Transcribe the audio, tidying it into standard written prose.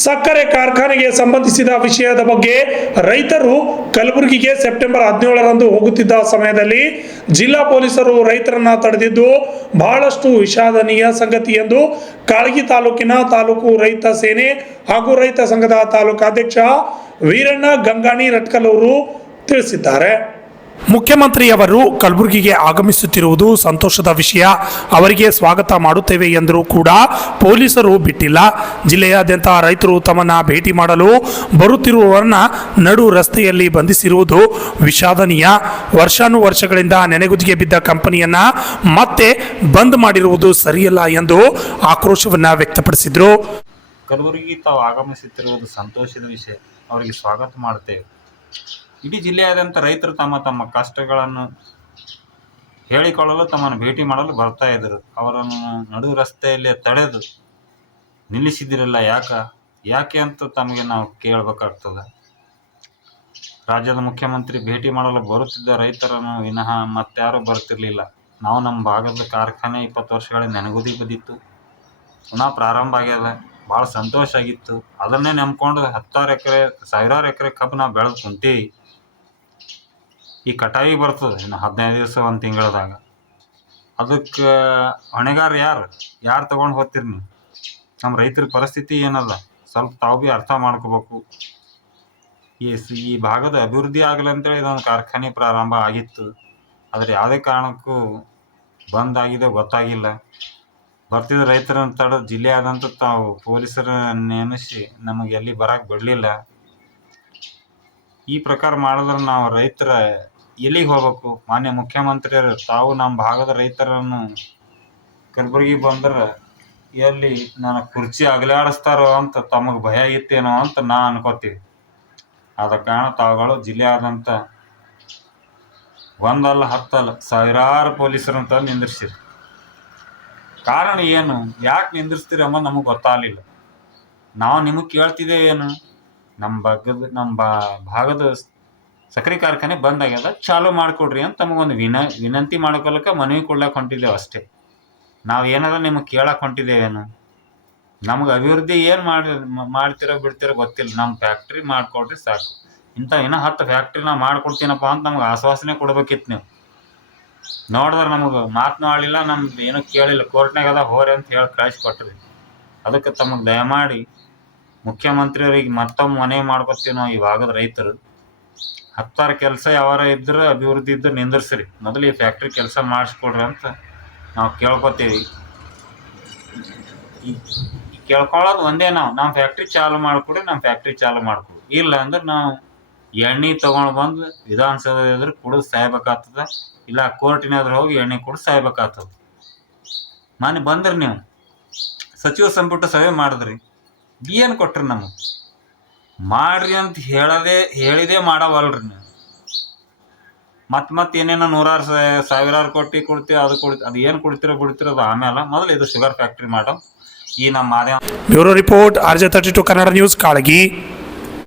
ಸಕ್ಕರೆ ಕಾರ್ಖಾನೆಗೆ ಸಂಬಂಧಿಸಿದ ವಿಷಯದ ಬಗ್ಗೆ ರೈತರು ಕಲಬುರಗಿಗೆ ಸೆಪ್ಟೆಂಬರ್ 17ರಂದು ಹೋಗುತ್ತಿದ್ದ ಸಮಯದಲ್ಲಿ ಜಿಲ್ಲಾ ಪೊಲೀಸರು ರೈತರನ್ನ ತಡೆದಿದ್ದು ಬಹಳಷ್ಟು ವಿಷಾದನೀಯ ಸಂಗತಿ ಎಂದು ಕಾಳಗಿ ತಾಲೂಕಿನ ತಾಲೂಕು ರೈತ ಸೇನೆ ಹಾಗೂ ರೈತ ಸಂಘದ ತಾಲೂಕಾಧ್ಯಕ್ಷ ವೀರಣ್ಣ ಗಂಗಾಣಿ ರಟ್ಕಲ್ ಅವರು ತಿಳಿಸಿದ್ದಾರೆ. ಮುಖ್ಯಮಂತ್ರಿಯವರು ಕಲಬುರಗಿಗೆ ಆಗಮಿಸುತ್ತಿರುವುದು ಸಂತೋಷದ ವಿಷಯ. ಅವರಿಗೆ ಸ್ವಾಗತ ಮಾಡುತ್ತೇವೆ ಎಂದರೂ ಕೂಡ ಪೊಲೀಸರು ಬಿಟ್ಟಿಲ್ಲ. ಜಿಲ್ಲೆಯಾದ್ಯಂತ ರೈತರು ತಮ್ಮನ್ನ ಭೇಟಿ ಮಾಡಲು ಬರುತ್ತಿರುವವರನ್ನ ನಡು ರಸ್ತೆಯಲ್ಲಿ ಬಂಧಿಸಿರುವುದು ವಿಷಾದನೀಯ. ವರ್ಷಾನುವರ್ಷಗಳಿಂದ ನೆನೆಗುದಿಗೆ ಬಿದ್ದ ಕಂಪನಿಯನ್ನ ಮತ್ತೆ ಬಂದ್ ಮಾಡಿರುವುದು ಸರಿಯಲ್ಲ ಎಂದು ಆಕ್ರೋಶವನ್ನ ವ್ಯಕ್ತಪಡಿಸಿದ್ರು. ಕಲಬುರಗಿ ತಾವು ಆಗಮಿಸುತ್ತಿರುವುದು ಸಂತೋಷದ ವಿಷಯ. ಅವರಿಗೆ ಸ್ವಾಗತ ಮಾಡುತ್ತೇವೆ. ಇಡೀ ಜಿಲ್ಲೆಯಾದ್ಯಂತ ರೈತರು ತಮ್ಮ ತಮ್ಮ ಕಷ್ಟಗಳನ್ನು ಹೇಳಿಕೊಳ್ಳಲು ತಮ್ಮನ್ನು ಭೇಟಿ ಮಾಡಲು ಬರ್ತಾ ಇದ್ದರು. ಅವರನ್ನು ನಡು ರಸ್ತೆಯಲ್ಲಿ ತಡೆದು ನಿಲ್ಲಿಸಿದಿರಲ್ಲ ಯಾಕೆ ಅಂತ ತಮಗೆ ನಾವು ಕೇಳಬೇಕಾಗ್ತದೆ. ರಾಜ್ಯದ ಮುಖ್ಯಮಂತ್ರಿ ಭೇಟಿ ಮಾಡಲು ಬರುತ್ತಿದ್ದ ರೈತರನ್ನು ವಿನಃ ಮತ್ತಾರೂ ಬರ್ತಿರ್ಲಿಲ್ಲ. ನಾವು ನಮ್ಮ ಭಾಗದ ಕಾರ್ಖಾನೆ 20 ವರ್ಷಗಳಿಂದ ನೆನಗುದಿ ಬಿದ್ದಿತ್ತು, ಪುನಃ ಪ್ರಾರಂಭ ಆಗ್ಯದ. ಭಾಳ ಸಂತೋಷ ಆಗಿತ್ತು. ಅದನ್ನೇ ನಂಬ್ಕೊಂಡು 10 ಎಕರೆ 1000 ಎಕರೆ ಕಬ್ಬು ನಾವು ಬೆಳೆದು ಕುಂತೀವಿ. ಈ ಕಟಾವಿ ಬರ್ತದೆ ಇನ್ನು 15 ದಿವಸ, 1 ತಿಂಗಳದಾಗ. ಅದಕ್ಕೆ ಹೊಣೆಗಾರ ಯಾರು ತೊಗೊಂಡು ಹೋಗ್ತೀರಿ ನೀವು? ನಮ್ಮ ರೈತರ ಪರಿಸ್ಥಿತಿ ಏನಲ್ಲ ಸ್ವಲ್ಪ ತಾವು ಭೀ ಅರ್ಥ ಮಾಡ್ಕೋಬೇಕು. ಈ ಭಾಗದ ಅಭಿವೃದ್ಧಿ ಆಗಲಿ ಅಂತೇಳಿ ಇದೊಂದು ಕಾರ್ಖಾನೆ ಪ್ರಾರಂಭ ಆಗಿತ್ತು. ಆದರೆ ಯಾವುದೇ ಕಾರಣಕ್ಕೂ ಬಂದಾಗಿದೆ ಗೊತ್ತಾಗಿಲ್ಲ. ಬರ್ತಿದ್ದ ರೈತರನ್ನು ತಡೆದು ಜಿಲ್ಲೆಯಾದಂಥ ತಾವು ಪೊಲೀಸರ ನೇಮಿಸಿ ನಮಗೆ ಎಲ್ಲಿ ಬರೋಕ್ಕೆ ಬಿಡಲಿಲ್ಲ. ಈ ಪ್ರಕಾರ ಮಾಡಿದ್ರೆ ನಾವು ರೈತರ ಎಲ್ಲಿಗೆ ಹೋಗ್ಬೇಕು? ಮಾನ್ಯ ಮುಖ್ಯಮಂತ್ರಿಯರು ತಾವು ನಮ್ಮ ಭಾಗದ ರೈತರನ್ನು ಕಲಬುರಗಿ ಬಂದ್ರೆ ಎಲ್ಲಿ ನನ್ನ ಕುರ್ಚಿ ಅಗಲಾಡಿಸ್ತಾರೋ ಅಂತ ತಮಗೆ ಭಯ ಇತ್ತೇನೋ ಅಂತ ನಾ ಅನ್ಕೋತೀವಿ. ಆದ ಕಾರಣ ತಾವುಗಳು ಜಿಲ್ಲೆಯಾದಂಥ 1 ಅಲ್ಲ 10 ಅಲ್ಲ ಸಾವಿರಾರು ಪೊಲೀಸರನ್ನು ತಂದು ನಿಂದಿರ್ಸಿರಿ. ಕಾರಣ ಏನು, ಯಾಕೆ ನಿಂದಿರ್ಸ್ತೀರಿ ಅನ್ನೋದು ನಮಗೆ ಗೊತ್ತಾಗಲಿಲ್ಲ. ನಾವು ನಿಮಗೆ ಕೇಳ್ತಿದ್ದೇವೆ ಏನು, ನಮ್ಮ ಭಾಗದ ಸಕ್ಕರೆ ಕಾರ್ಖಾನೆ ಬಂದಾಗ್ಯದ, ಚಾಲೂ ಮಾಡಿಕೊಡ್ರಿ ಅಂತ ತಮಗೊಂದು ವಿನಂತಿ ಮಾಡ್ಕೊಳಕ್ಕೆ ಮನವಿ ಕೊಡ್ಲಕ್ಕೆ ಹೊಂಟಿದ್ದೇವೆ ಅಷ್ಟೇ. ನಾವು ಏನಾರ ನಿಮಗೆ ಕೇಳಕ್ಕೆ ಹೊಂಟಿದ್ದೇವೇನು? ನಮ್ಗೆ ಅಭಿವೃದ್ಧಿ ಏನು ಮಾಡ್ತಿರೋ ಬಿಡ್ತಿರೋ ಗೊತ್ತಿಲ್ಲ. ನಮ್ಮ ಫ್ಯಾಕ್ಟ್ರಿ ಮಾಡಿಕೊಡ್ರಿ ಸಾಕು. ಇಂಥ ಇನ್ನೂ 10 ಫ್ಯಾಕ್ಟ್ರಿ ನಾವು ಮಾಡ್ಕೊಡ್ತೀನಪ್ಪ ಅಂತ ನಮ್ಗೆ ಆಶ್ವಾಸನೆ ಕೊಡ್ಬೇಕಿತ್ತು. ನೀವು ನೋಡಿದ್ರೆ ನಮಗೆ ಮಾತನಾಡಲಿಲ್ಲ, ನಮ್ದು ಏನೂ ಕೇಳಿಲ್ಲ. ಕೋರ್ಟ್ನಾಗದ ಹೋರಿ ಅಂತ ಹೇಳಿ ಕಳಿಸ್ಕೊಟ್ರಿ. ಅದಕ್ಕೆ ತಮಗೆ ದಯಮಾಡಿ ಮುಖ್ಯಮಂತ್ರಿಯವರಿಗೆ ಮತ್ತೊಮ್ಮೆ ಮನವಿ ಮಾಡ್ಕೊತೀವಿ. ನಾವು ಈ ಭಾಗದ ರೈತರು 10 ಕೆಲಸ ಯಾವಾರ ಇದ್ರೆ ಅಭಿವೃದ್ಧಿ ಇದ್ರೆ ನಿಂದಿರ್ಸ್ರಿ, ಮೊದಲು ಈ ಫ್ಯಾಕ್ಟ್ರಿ ಕೆಲಸ ಮಾಡಿಸ್ಕೊಡ್ರಿ ಅಂತ ನಾವು ಕೇಳ್ಕೊತೀವಿ. ಕೇಳ್ಕೊಳ್ಳೋದು ಒಂದೇ, ನಮ್ಮ ಫ್ಯಾಕ್ಟ್ರಿ ಚಾಲು ಮಾಡಿಕೊಡ್ರಿ, ನಮ್ಮ ಫ್ಯಾಕ್ಟ್ರಿ ಚಾಲು ಮಾಡಿಕೊಡ್ರಿ. ಇಲ್ಲ ಅಂದ್ರೆ ನಾವು ಎಣ್ಣೆ ತೊಗೊಂಡು ಬಂದು ವಿಧಾನಸೌಧ ಎದುರು ಕುಡಿದು ಸಾಯ್ಬೇಕಾಗ್ತದೆ, ಇಲ್ಲ ಕೋರ್ಟಿನಾದ್ರೂ ಹೋಗಿ ಎಣ್ಣೆ ಕುಡಿದು ಸಾಯ್ಬೇಕಾಗ್ತದೆ. ಮೊನ್ನೆ ಬಂದ್ರಿ ನೀವು ಸಚಿವ ಸಂಪುಟ ಸಭೆ ಮಾಡಿದ್ರಿ, ಏನು ಕೊಟ್ರಿ ನಮಗೆ? ಮಾಡ್ರಿ ಅಂತ ಹೇಳಿದೇ ಮಾಡವಲ್ರಿ ನೀವು. ಮತ್ತೆ ಏನೇನೋ 100 ಸಾವಿರಾರು ಕೋಟಿ ಕೊಡ್ತೀವಿ, ಅದು ಏನು ಕೊಡ್ತಿರೋ ಬಿಡ್ತಿರೋದು ಆಮೇಲೆ. ಮೊದಲು ಇದು ಶುಗರ್ ಫ್ಯಾಕ್ಟ್ರಿ ಮಾಡೋ ಈ ನಮ್ಮ bureau report RJ32 Kannada news Kalagi.